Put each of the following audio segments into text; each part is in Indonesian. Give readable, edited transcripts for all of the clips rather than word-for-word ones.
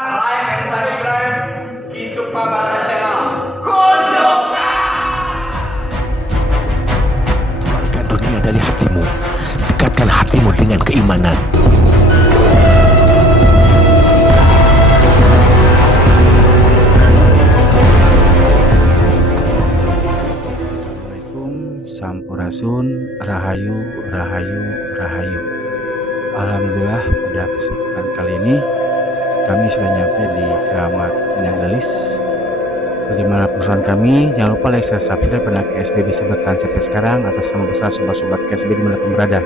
Like and subscribe Kisukma Bata Channel. Kunjungan! Keluarkan dunia dari hatimu. Dekatkan hatimu dengan keimanan. Assalamualaikum, Sampurasun, Rahayu, Rahayu, Rahayu. Alhamdulillah pada kesempatan kali ini kami sudah nyampe di Keramat Inanggelis. Bagaimana perusahaan kami? Jangan lupa like, share, subscribe, dan KSB bisa bertahan sampai sekarang atas nama besar sobat-sobat KSB dimanapun berada.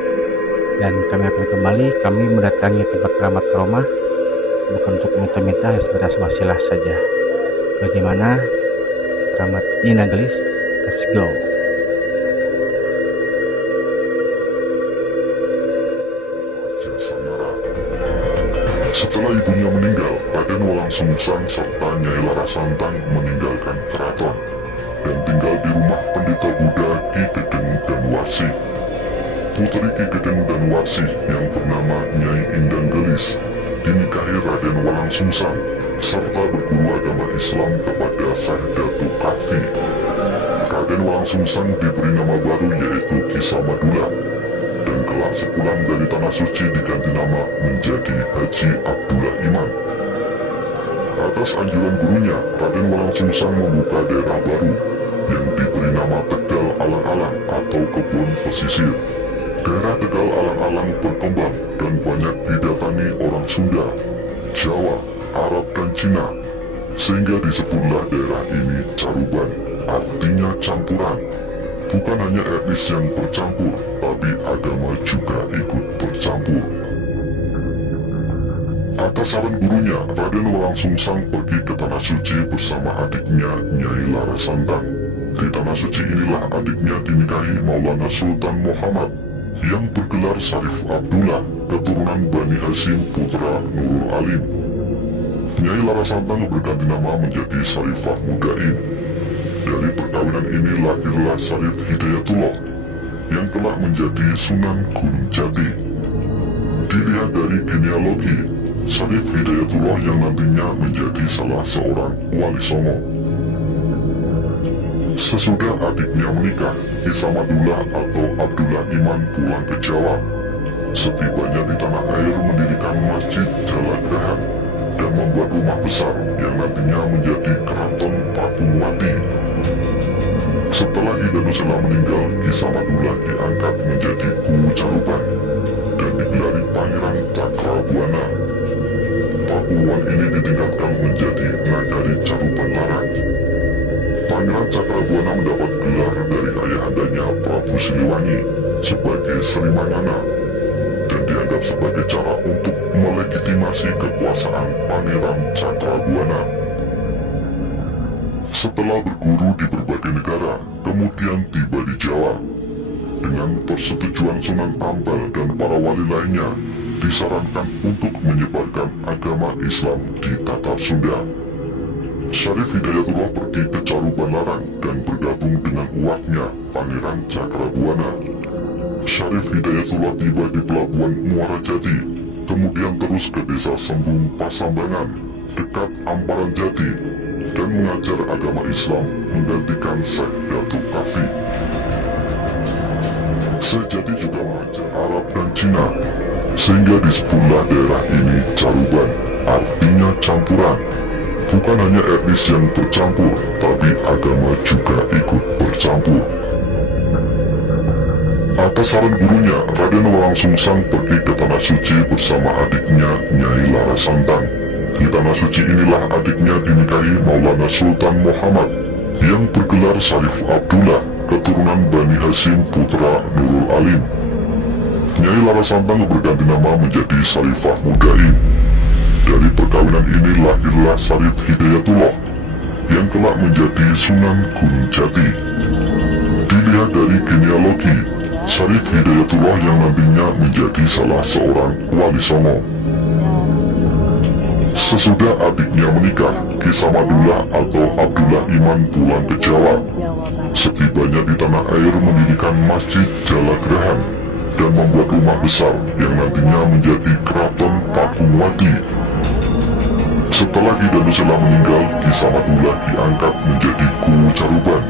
Dan kami akan kembali, kami mendatangi tempat keramat Karomah bukan untuk minta-minta, sebatas wasilah saja. Bagaimana Keramat Inanggelis? Let's go. Setelah ibunya meninggal, Raden Walang Sungsang serta Nyai Larasantang meninggalkan keraton dan tinggal di rumah pendeta Buddha Ki Gedeng dan Warsi. Putri Ki Gedeng dan Warsi yang bernama Nyai Indanggelis dinikahi Raden Walang Sungsang serta berguru agama Islam kepada Syekh Datuk Kahfi. Raden Walang Sungsang diberi nama baru yaitu Ki Samadula, dan kelak sepulang dari Tanah Suci diganti nama menjadi Haji Abdullah Iman. Atas anjuran gurunya, Raden Walang Sungsang membuka daerah baru yang diberi nama Tegal Alang-Alang atau Kebun Pesisir. Daerah Tegal Alang-Alang berkembang dan banyak didatangi orang Sunda, Jawa, Arab, dan Cina, sehingga disebutlah daerah ini Caruban, artinya campuran. Bukan hanya etnis yang bercampur, tapi agama juga ikut bercampur. Atas saran gurunya, Raden Walang Sungsang pergi ke Tanah Suci bersama adiknya Nyai Larasantang. Di Tanah Suci inilah adiknya dinikahi Maulana Sultan Muhammad yang bergelar Syarif Abdullah, keturunan Bani Hashim putra Nurul Alim. Nyai Larasantang berganti nama menjadi Syarifah Mudain. Dari perkawinan ini lahirlah Syarif Hidayatullah yang kelak menjadi Sunan Gunung Jati. Dilihat dari genealogi, Syarif Hidayatullah yang nantinya menjadi salah seorang wali songo. Sesudah adiknya menikah, Ki Samadullah atau Abdullah Iman pulang ke Jawa. Setibanya di tanah air mendirikan Masjid Jalagrahan dan membuat rumah besar yang nantinya menjadi Keraton Pakuwati. Setelah Ki Danusela meninggal, Ki Samadullah diangkat menjadi Guru Caruban dan digelari Pangeran Cakrabuana. Pakuwuan ini ditingkatkan menjadi Nagari Caruban Larang. Pangeran Cakrabuana mendapat gelar dari ayahandanya Prabu Siliwangi sebagai Sri Mangana dan dianggap sebagai cara untuk melegitimasi kekuasaan Pangeran Cakrabuana. Setelah berguru di berbagai negara, kemudian tiba di Jawa. Dengan persetujuan Sunan Ampel dan para wali lainnya, disarankan untuk menyebarkan agama Islam di Tatar Sunda. Syarif Hidayatullah pergi ke Caruban Larang dan bergabung dengan uaknya, Pangeran Cakrabuana. Syarif Hidayatullah tiba di pelabuhan Muara Jati, kemudian terus ke desa Sembung Pasambangan, dekat Amparan Jati, dan mengajar agama Islam menggantikan Syekh Datuk Kahfi. Syekh Jati juga mengajar Arab dan Cina, sehingga disebutlah daerah ini Caruban, artinya campuran. Bukan hanya etnis yang bercampur, tapi agama juga ikut bercampur. Atas saran gurunya, Raden Walang Sungsang pergi ke Tanah Suci bersama adiknya Nyai Larasantang. Di Tanah Suci inilah adiknya dinikahi Maulana Sultan Muhammad yang bergelar Syarif Abdullah, keturunan Bani Hashim putra Nurul Alim. Nyai Larasantang berganti nama menjadi Syarifah Mudain. Dari perkawinan ini lahirlah Syarif Hidayatullah yang kelak menjadi Sunan Gunung Jati. Dilihat dari genealogi, Syarif Hidayatullah yang nantinya menjadi salah seorang wali songo. Sesudah adiknya menikah, Ki Samadullah atau Abdullah Iman pulang ke Jawa. Setibanya di tanah air mendirikan Masjid Jalagrahan dan membuat rumah besar yang nantinya menjadi Keraton Pakuwati. Setelah Ki Danusela meninggal, Ki Samadula diangkat menjadi Kuwu Caruban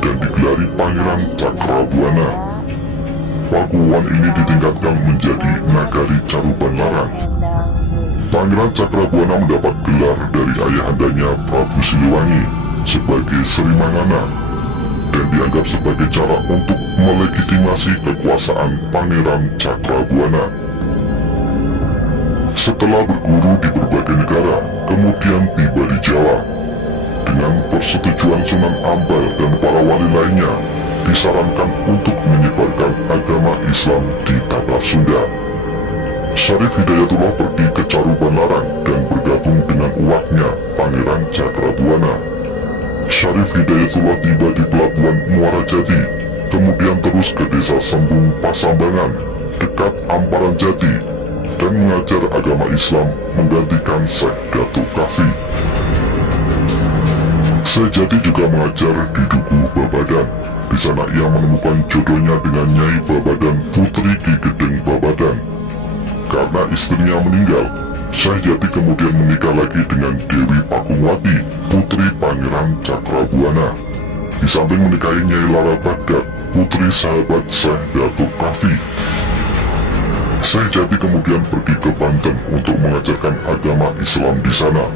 dan digelari Pangeran Cakrabuana. Pakuwuan ini ditingkatkan menjadi Nagari Caruban Larang. Pangeran Cakrabuana mendapat gelar dari ayahandanya Prabu Siliwangi sebagai Sri Mangana dan dianggap sebagai cara untuk melegitimasi kekuasaan Pangeran Cakrabuana. Setelah berguru di berbagai negara, kemudian tiba di Jawa. Dengan persetujuan Sunan Ampel dan para wali lainnya, disarankan untuk menyebarkan agama Islam di tanah Sunda. Syarif Hidayatullah pergi ke Caruban Larang dan bergabung dengan uaknya Pangeran Cakrabuana. Syarif Hidayatullah tiba di pelabuhan Muara Jati, kemudian terus ke desa Sembung Pasambangan, dekat Amparan Jati, dan mengajar agama Islam menggantikan Syekh Datuk Kafi. Syekh Jati juga mengajar di Duku Babadan. Di sana ia menemukan jodohnya dengan Nyai Babadan Putri Ki Gedeng Babadan. Karena istrinya meninggal, Syekh Jati kemudian menikah lagi dengan Dewi Pakungwati, putri Pangeran Cakrabuana. Di samping menikahi Nyai Lara Bagdad, putri sahabat Syekh Datuk Kafi. Syekh Jati kemudian pergi ke Banten untuk mengajarkan agama Islam di sana.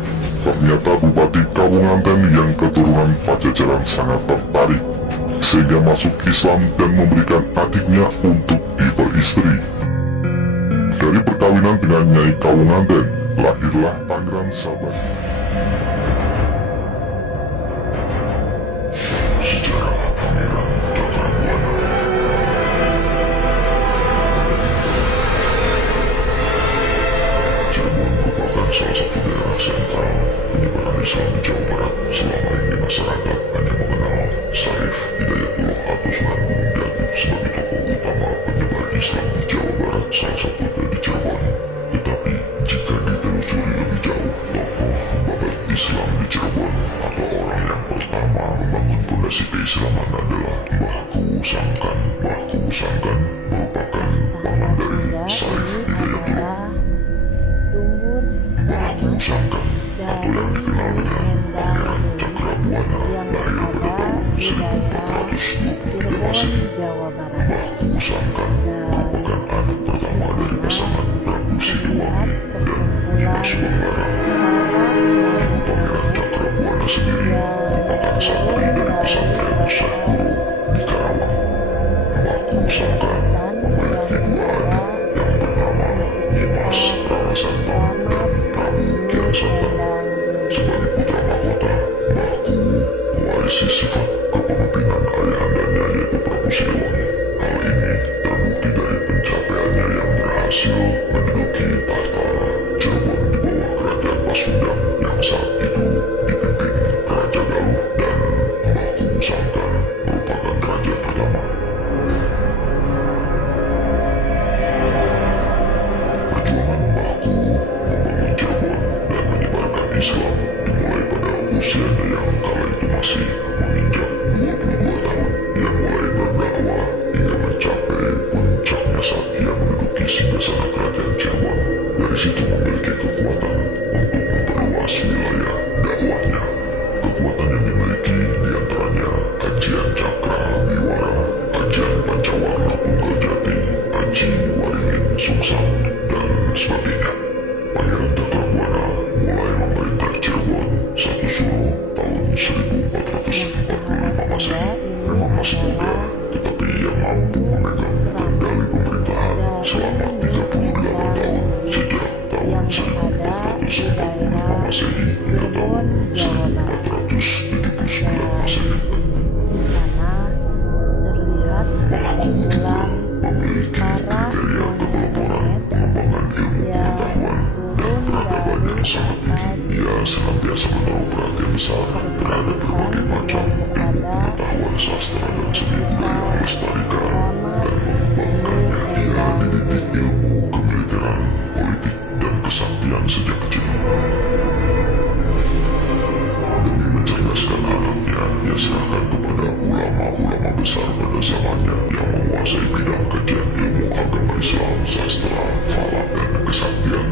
Ternyata Bupati Kawunganten yang keturunan Pajajaran sangat tertarik, sehingga masuk Islam dan memberikan adiknya untuk diperistri. Dari perkawinan dengan Nyai Kawunganten, lahirlah Pangeran Sabah. Sejarah Pangeran Cakrabuana. Cirebon merupakan salah satu daerah sentral penyebaran Islam di Jawa Barat. Selama ini masyarakat hanya mengenal Syarif Hidayatullah atau Sunan Gunung Jati sebagai tokoh utama penyebar Islam di Jawa Barat, salah satu dari Cirebon. Tetapi jika ditelusuri lebih jauh, tokoh babat Islam di Cirebon atau orang yang pertama membangun fondasi keislaman adalah Mbah Kuwu Sangkan. Mbah Kuwu Sangkan merupakan paman dari Syarif Hidayatullah. Mbah Kuwu Sangkan atau yang dikenal dengan Pangeran Cakrabuana lahir pada tahun 1423 Masehi. Mbah Kuwu Sangkan merupakan anak pertama dari pasangan Prabu Siliwangi dan Dimas Subanglarang. Ibu Pangeran Cakrabuana sendiri merupakan santri dari pesantren Syekh Guru di Karawang. Mbah Kuwu Sangkan memiliki dua adik yang bernama Dimas Rara Santang dan Prabu Kian Santang. Sebagai putra mahkota, Mbah Kuwu mewarisi sifat kepemimpinan ayahandanya yaitu Prabu Siliwangi. Hal ini terbukti dari pencapaiannya yang berhasil menduduki tahta Cirebon di bawah kerajaan Pasundan yang saat itu dipimpin Raja Galuh, dan Mbah Kuwu Sangkan merupakan raja pertama. Perjuangan Mbah Kuwu membangun Cirebon dan menyebarkan Islam dimulai pada usianya yang kala itu masih menginjak 22 tahun. Ia mulai berdakwah hingga mencapai puncaknya saat ia menduduki singgasana kerajaan Cirebon. Dari situ memiliki kekuatan untuk memperluas wilayah dakwahnya. Kekuatan yang dimiliki diantaranya Ajian Cakra Biwara, Ajian Pancawarna Tunggal Jati, Aji Waringin Sungsang, dan sebagainya. Pangeran Cakrabuana mulai memerintah Cirebon 1 Suro tahun 1445 Masehi. Memang masih muda, tetapi ia mampu memegang kendali pemerintahan selama 38 tahun sejak tahun 1445 Masehi hingga tahun 1479 Masehi. Mbah Kuwu juga memiliki kriteria kepelaporan, pengembangan ilmu pengetahuan, dan peradaban yang sangat tinggi. Ia senantiasa menaruh perhatian besar terhadap berbagai macam ilmu pengetahuan sastra dan seni budaya, melestarikan dan mengembangkannya. Ia dididik ilmu kemiliteran, politik, dan kesaktian sejak kecil. Demi mencerdaskan anaknya, ia serahkan kepada ulama-ulama besar pada zamannya yang menguasai bidang kajian ilmu agama Islam, sastra, falak, dan kesaktian.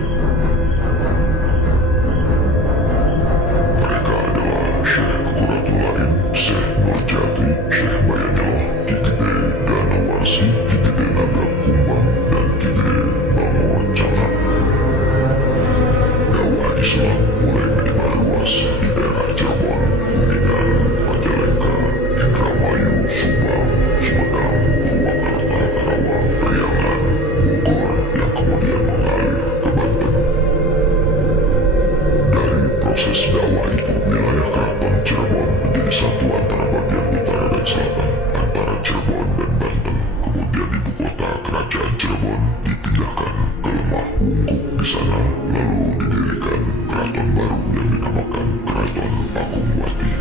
Islam mulai menyebar luas di daerah Cirebon, Kuningan, Majalengka, Indramayu, Subang, Sumedang, Purwakarta, Karawang, Priangan, Bogor yang kemudian mengalir ke Banten. Dari proses dakwah itu, wilayah keraton Cirebon menjadi satu antara bagian utara dan selatan antara Cirebon dan Banten. Kemudian ibu kota kerajaan Cirebon dipindahkan ke Lemah Wungkuk di sana, lalu didirikan keraton baru yang dinamakan Keraton Pakungwati.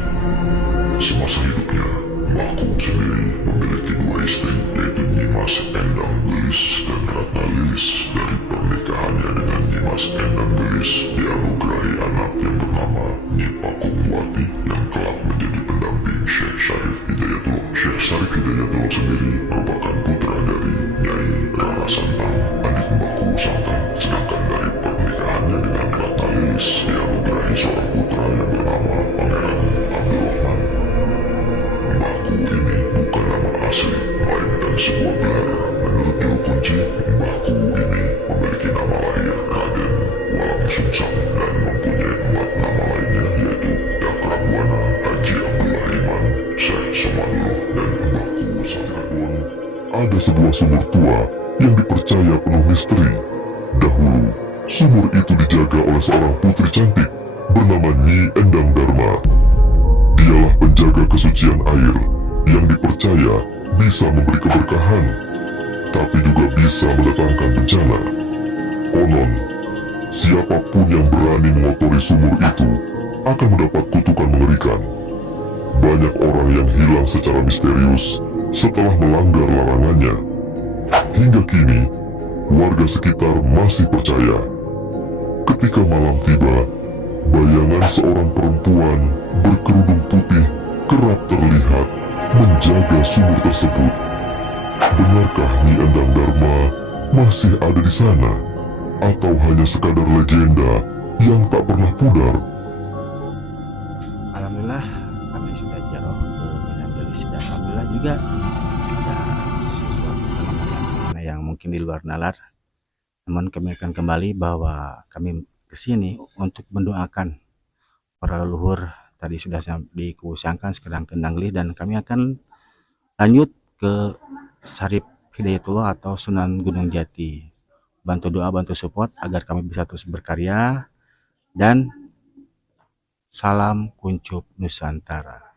Semasa hidupnya, Mbahku sendiri memiliki dua istri, yaitu Nyimas Endang Gelis dan Ratna Lilis. Dari pernikahannya dengan Nyimas Endang Gelis, dianugerahi anak yang bernama Nyi Pakungwati yang kelak menjadi pendamping Syekh Syarif Hidayatullah. Syekh Syarif Hidayatullah sendiri merupakan putra dari Nyai Rara Santang, adik Mbahku Santang. Sedangkan dari pernikahannya dengan Ratna Lilis, dianugerahi seorang putra yang bernama Pangeran Abdurrahman. Mbahku ini bukan nama asli, melainkan sebuah gelar. Menurut juru kunci, mbahku ini memiliki nama lahir Raden Walang Sungsang dan mempunyai 4 nama lainnya, yaitu Cakrabuana, Haji Abdullah Iman, Syekh Somanullah, dan mbahku Cirebon. Ada sebuah sumur tua yang dipercaya penuh misteri. Dahulu, sumur itu dijaga oleh seorang putri cantik bernama Nyi Endang Dharma. Dialah penjaga kesucian air yang dipercaya bisa memberi keberkahan, tapi juga bisa mendatangkan bencana. Konon, siapapun yang berani mengotori sumur itu akan mendapat kutukan mengerikan. Banyak orang yang hilang secara misterius setelah melanggar larangannya. Hingga kini, warga sekitar masih percaya. Ketika malam tiba, bayangan seorang perempuan berkerudung putih kerap terlihat menjaga sumur tersebut. Benarkah Nyi Endang Dharma masih ada di sana? Atau hanya sekadar legenda yang tak pernah pudar? Alhamdulillah kami sudah jauh ke Minang Gelis, dan alhamdulillah juga ada sesuatu teman-teman yang mungkin di luar nalar. Namun kami akan kembali bahwa kami kesini untuk mendoakan para leluhur. Tadi sudah dikusangkan sekarang ke Nangli, dan kami akan lanjut ke Syarif Hidayatullah atau Sunan Gunung Jati. Bantu doa, bantu support agar kami bisa terus berkarya, dan salam kuncup Nusantara.